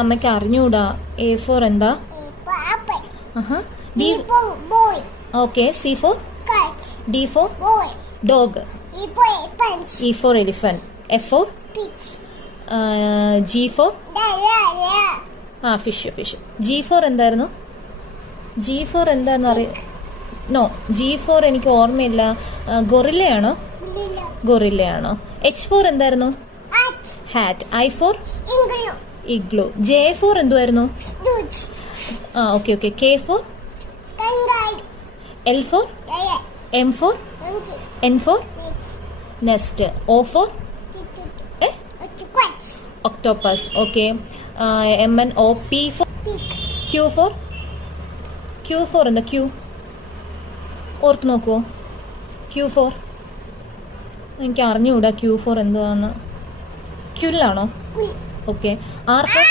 അമ്മയ്ക്ക് അറിഞ്ഞൂടാ. A for എന്താ? D okay. C for D for dog. E for elephant. F for G for fish. G for എന്തായിരുന്നു? G for എന്താന്ന് അറിയാം. No, G for എനിക്ക് ഓർമ്മയില്ല. ഗൊറില്ലയാണോ? ഗൊറില്ലയാണോ? എച്ച് ഫോർ എന്തായിരുന്നു? Hat. I for igloo. J for എന്തുവായിരുന്നു? Okay. K for L for M for N for nest. O for octopus. Okay. M N O P for Q for എന്താ? Q ഓർത്ത് നോക്കുവോ? Q four എനിക്ക് അറിഞ്ഞുകൂടാ. Q four എന്തുവാണ്? ക്യുല്ലാണോ? Okay. R four